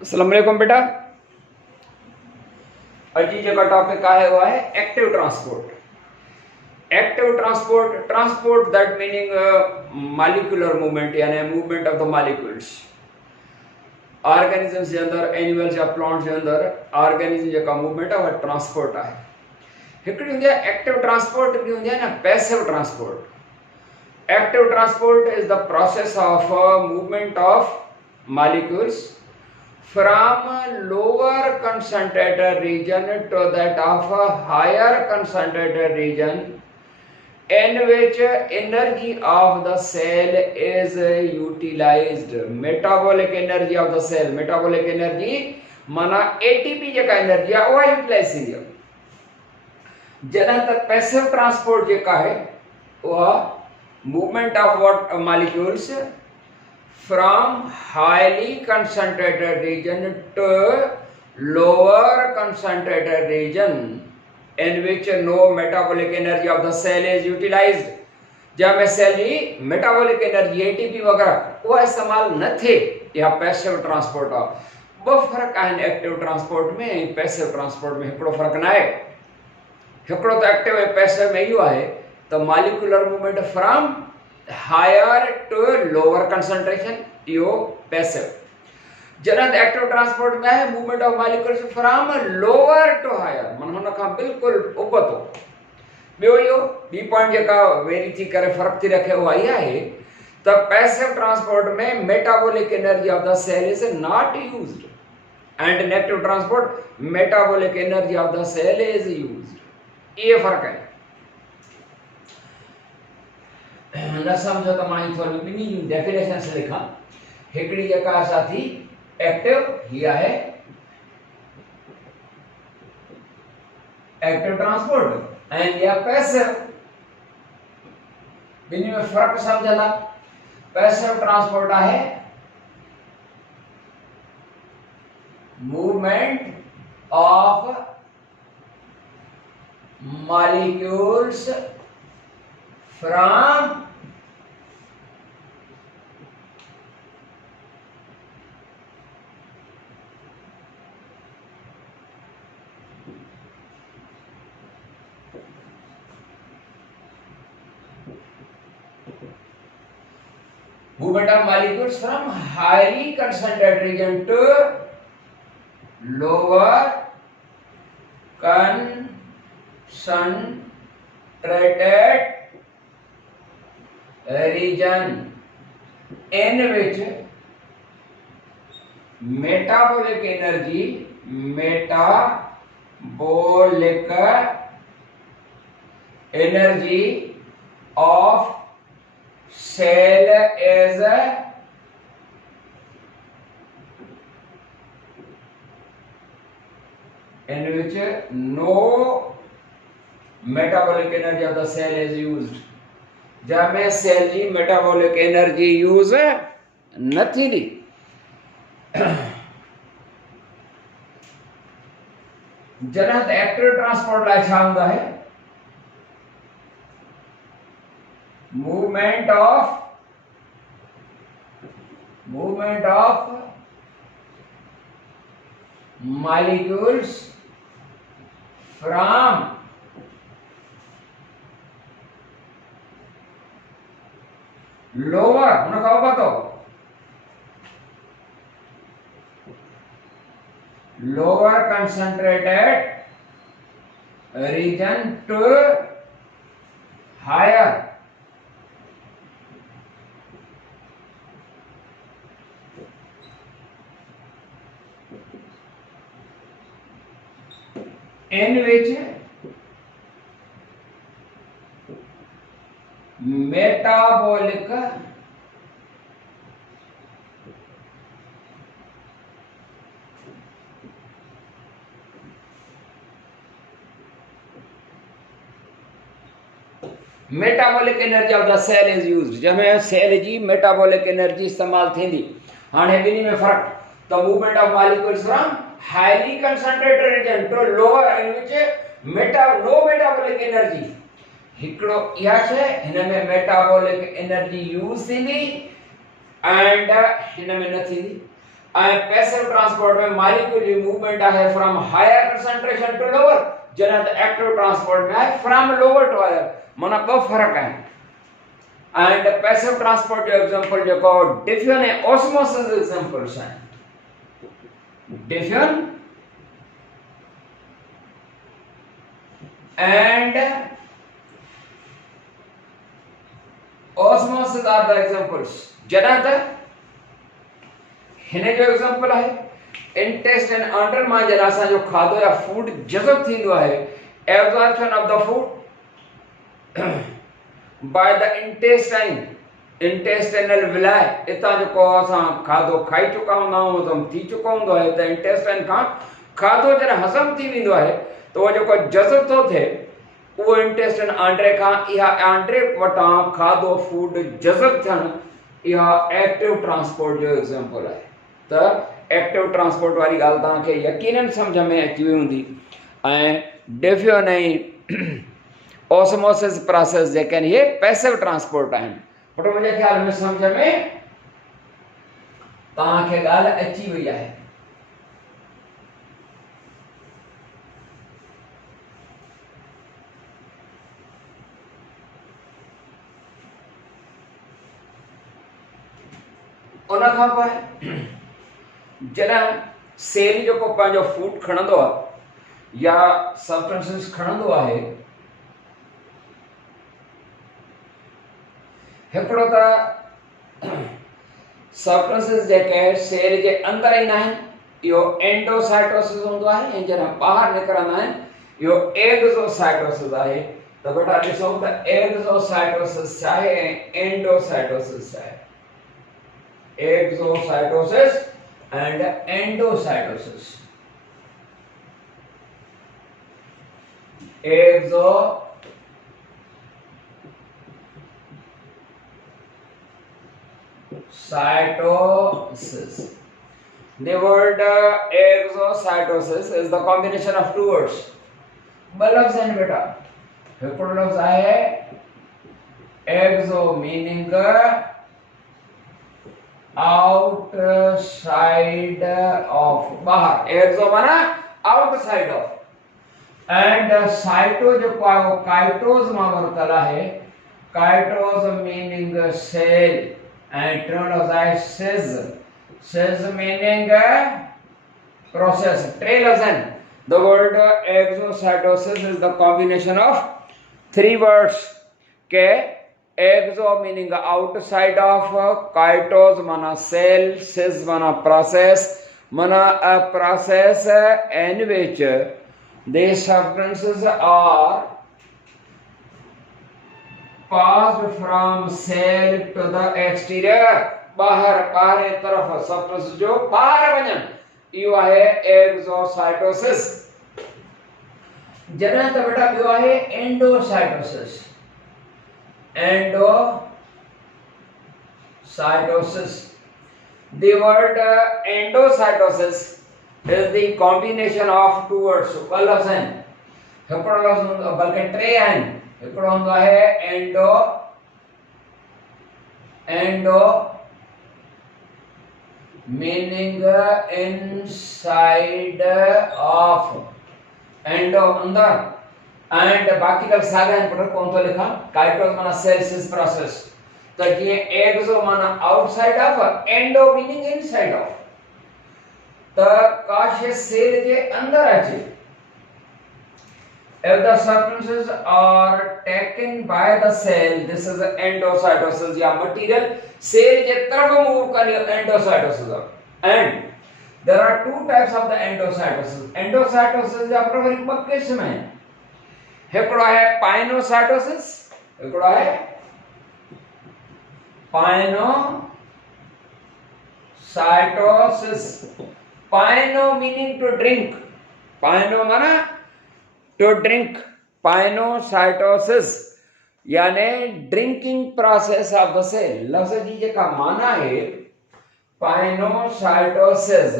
अस्सलाम वालेकुम बेटा। अजी जेका टॉपिक आहे वो है active transport. Active transport, transport that meaning molecular movement यानी movement of the molecules organisms जे अंदर, एनिमल्स या प्लांट्स जे अंदर ऑर्गेनिजम जेका मूवमेंट आहे ट्रांसपोर्ट आहे। हिकिड़ी हूंदी आहे एक्टिव ट्रांसपोर्ट, ॿी हूंदी आहे न passive transport. Active transport is the process of movement of molecules from a lower concentrated region to that of a higher concentrated region in which energy of the cell is utilized। metabolic energy of the cell, metabolic energy माना ATP जेका energy आहे उहा utilise थींदी आहे। जॾहिं त passive transport जेका आहे उहा movement of what molecules from highly concentrated region to lower concentrated region in which no metabolic energy of the cell is utilized। जब सेल जी मेटाबॉलिक एनर्जी एटीपी वगैरह वो इस्तेमाल न थे, यह पैसिव ट्रांसपोर्ट आहे। ॿ फ़र्क़ आहिनि एक्टिव ट्रांसपोर्ट में ऐं पैसिव ट्रांसपोर्ट में। हिकिड़ो फ़र्क़ु न आहे, हिकिड़ो त एक्टिव ऐं पैसिव में इहो आहे त molecular movement from higher to lower concentration, इहो पैसिव। जॾहिं त एक्टिव ट्रांसपोर्ट में आहे movement of molecules from lower to higher, माना हुन खां बिल्कुलु उबतो। ॿियो इहो ॿी पॉइंट जेका वेरी थी करे फ़र्क़ु थी रखे उहा इहा आहे त पैसिव ट्रांसपोर्ट में metabolic energy of the cell is not used and in active transport metabolic energy of the cell is used. ये फ़र्क़ु आहे। न समझो तो मां थोड़ी बिनी डेफिनेशन से लिखा। हिकड़ी जेका असा थी एक्टिव, हिया है एक्टिव ट्रांसपोर्ट एंड या पैसिव। बिनी में फर्क समझला। पैसिव ट्रांसपोर्ट है movement of molecules from movement of molecules from highly concentrated region to lower concentrated region in which metabolic energy of cell is in which no metabolic energy of the cell is used। जब में cell जी metabolic energy use न थींदी। जॾहिं त active transport लाइ छा हूंदा है movement of molecules from lower, उन्हें कहो बताओ, lower concentrated region to higher in which metabolic energy of the cell is used. जब सेल जी मेटाबॉलिक एनर्जी इस्तेमाल थींदी। हाणे ॿिन्ही में फ़र्क़ु त movement of molecules from highly concentrated region to lower in which no metabolic energy. हिकिड़ो इहा शइ, हिन में मेटाबॉलिक एनर्जी यूज़ थींदी एंड हिन में न थींदी। पैसिव ट्रांसपोर्ट में मॉलिक्यूलर मूवमेंट है from higher concentration to lower, जने तो एक्टिव ट्रांसपोर्ट में है फ्रॉम लोअर टू हायर, माना दो फर्क है। एंड पैसिव ट्रांसपोर्ट जो एग्जांपल जो को डिफ्यूजन है ऑस्मोसिस एग्जांपल्स हैं, diffusion and osmosis are the examples. जने तो हिने जो एग्जांपल है इंटेस्टाइन अंडर में जरा सा जो खादो या फूड जज़ब थींदो है, absorption of the food by the intestinal villi, इता जो को असा खादो खाई चुका हूंदा हज़म थी चुका हूंदो है त इंटेस्टाइन का खादो जरा हज़म थी विंदो है तो वो जो को जज़ब तो थे वो इंटेस्टाइन आंड्रे का या आंड्रे वटा खादो फूड जज़ब थन या एक्टिव ट्रांसपोर्ट जो एग्जांपल है। तो एक्टिव ट्रांसपोर्ट वाली गाल तव्हांखे यकीनन समझ में अची वई हूंदी। ऐं डिफ्यूजन ऐं ऑस्मोसिस प्रोसेस जेके आहिनि इहे पैसिव ट्रांसपोर्ट आहिनि। बट मुंहिंजे ख़्याल में समझ में तव्हांखे ॻाल्हि अची वई आहे। उन खां पोइ जॾहिं सेल जेको पंहिंजो फूड खणंदो आहे या सब्सटेंसेस खणंदो आहे, हिकिड़ो त सब्सटेंसेस जेके सेल जे अंदरि ईंदा आहिनि इहो एंडोसाइटोसिस हूंदो आहे, ऐं जॾहिं ॿाहिरि निकिरंदा आहिनि इहो एक्सोसाइटोसिस आहे। त बेटा ॾिसो त एक्सोसाइटोसिस छा आहे ऐं एंडोसाइटोसिस छा आहे। Exocytosis and endocytosis। Exocytosis, the word exocytosis is the combination of two words। लफ्ज़ हैं बेटा, हिकिड़ो लफ्ज़ आहे exo meaning outside of, बाहर, एक्सो माना आउटसाइड ऑफ, एंड साइटो जो को काइटोज में वरतल है, काइटोज मीनिंग सेल, एंड ट्रेलस है सिज, सिज मीनिंग प्रोसेस, ट्रेलस and the word exocytosis is the combination of three words के exo meaning outside of, cytos माना सेल, सिस माना प्रोसेस, माना a process in which the substances are passed from cell to the exterior। बाहर बाहर तरफ substance जो बाहर वञन इहो आहे एक्सोसाइटोसिस। जॾहिं त बेटा ॿियो आहे endocytosis. Endocytosis, the word endocytosis is the combination of two words। ॿ लफ़्ज़ आहिनि, हिकिड़ो लफ़्ज़ हूंदो बल्कि टे आहिनि, हिकिड़ो हूंदो आहे endo meaning inside of, endo अंदर, एंड बाकी लफ्ज़ साॻा आहिनि पर कोन थो लिखां। काइटोस माना सेल, सिस प्रोसेस, तो जीअं एक्सो माना outside of, endo meaning inside of, त का शइ सेल जे अंदर अचे। If the substances are taken by the cell, this is endocytosis, या मटेरियल सेल जे तरफ मूव करी endocytosis। And there are two types of the endocytosis। endocytosis जा प्रकार ॿ क़िस्म आहिनि, हिकिड़ो आहे पाइनोसाइटोसिस, हिकिड़ो आहे pinocytosis. Pino meaning to drink, pino माना टू ड्रिंक, पाइनोसाइटोसिस यानी drinking process of the cell. लफ्ज़ जी जेका माना है पाइनोसाइटोसिस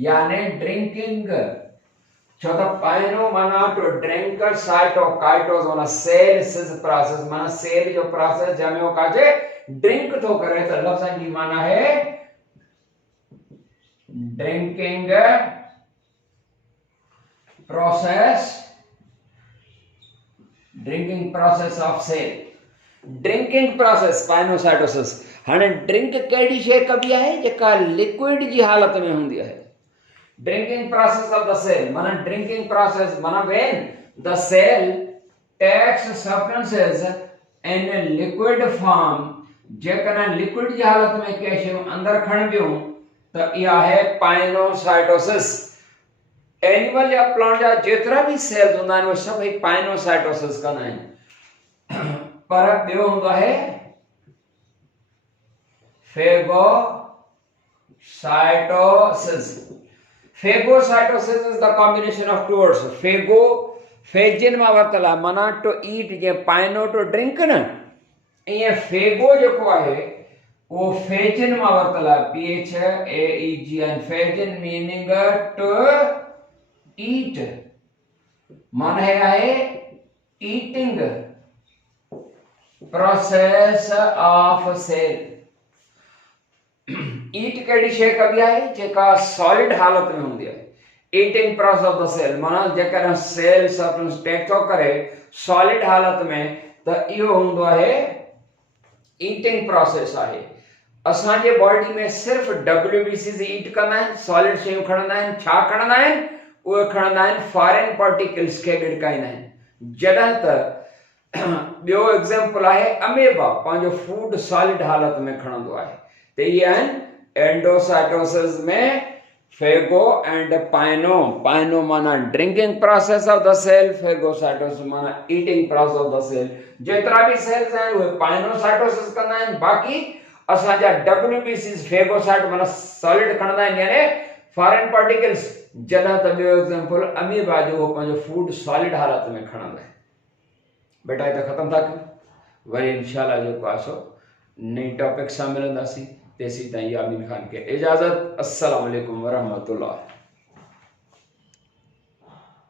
यानी ड्रिंकिंग, छो त पाइनो माना टू ड्रिंक, साइटो काइटोस माना सेल, सिस प्रोसेस माना सेल जो प्रोसेस जंहिंमें हो काजे ड्रिंक थो करे, त लफ्ज़नि जी माना है drinking process of cell. Drinking process pinocytosis. हाणे ड्रिंक कहिड़ी शइ कबी आहे जेका लिक्विड जी हालत में हूंदी आहे। Drinking process of the cell माना ड्रिंकिंग प्रोसेस माना when the cell takes substances in liquid form. जेकॾहिं लिक्विड जी हालत में के शयूं अंदर खणबियूं त इहा आहे पाइनोसाइटोसिस। एनिमल या प्लांट जा जेतिरा भी सेल्स हूंदा आहिनि उहे सभई पाइनोसाइटोसिस कंदा आहिनि। पर ॿियो हूंदो आहे phagocytosis. Phagocytosis is the combination of two words. Phago phagein मां वरितल आहे माना टू ईट, जीअं पाइनो टू ड्रिंक न, ईअं फेगो जेको आहे वो फेजिन मां वरितल आहे, PHAEGN। फेजिन मीनिंग टू ईट, माना है ईटिंग प्रोसेस ऑफ सेल। ईट कहिड़ी शइ कबी आहे जेका सॉलिड हालत में हूंदी आहे। Eating process of the cell माना जेकॾहिं सेल सब्सटेंस टेक थो करे सॉलिड हालत में त इहो हूंदो आहे ईटिंग प्रोसेस आहे। असांजे बॉडी में सिर्फ WBCs ईट कंदा आहिनि, सॉलिड शयूं खणंदा आहिनि। छा खणंदा आहिनि? उहे खणंदा आहिनि फॉरेन पार्टिकल्स खे गिड़काईंदा आहिनि। जॾहिं त ॿियो एग्जाम्पल आहे अमेबा, पंहिंजो फूड सॉलिड हालत में खणंदो आहे। त इहे आहिनि एंडोसाइटोसिस में फेगो एंड पाइनो। पाइनो माना drinking process of the cell, phagocytosis माना eating process of the cell. जेतिरा भी सेल्स आहिनि उहे पाइनोसाइटोसिस कंदा आहिनि। बाक़ी असांजा WBCs फेगोसाइट माना सॉलिड खणंदा आहिनि यानी फॉरेन पार्टिकल्स। जॾहिं त ॿियो एग्जाम्पल अमीबा जो उहो पंहिंजो फूड सॉलिड हालत में खणंदा आहिनि। बेटा हिते ख़तमु था कयूं, वरी इंशाल्लाह जेको आहे सो नई टॉपिक सां मिलंदासीं। तेसीं ताईं यामीन ख़ान खे इजाज़त। अस्सलाम वालेकुम वरहमतुल्लाह।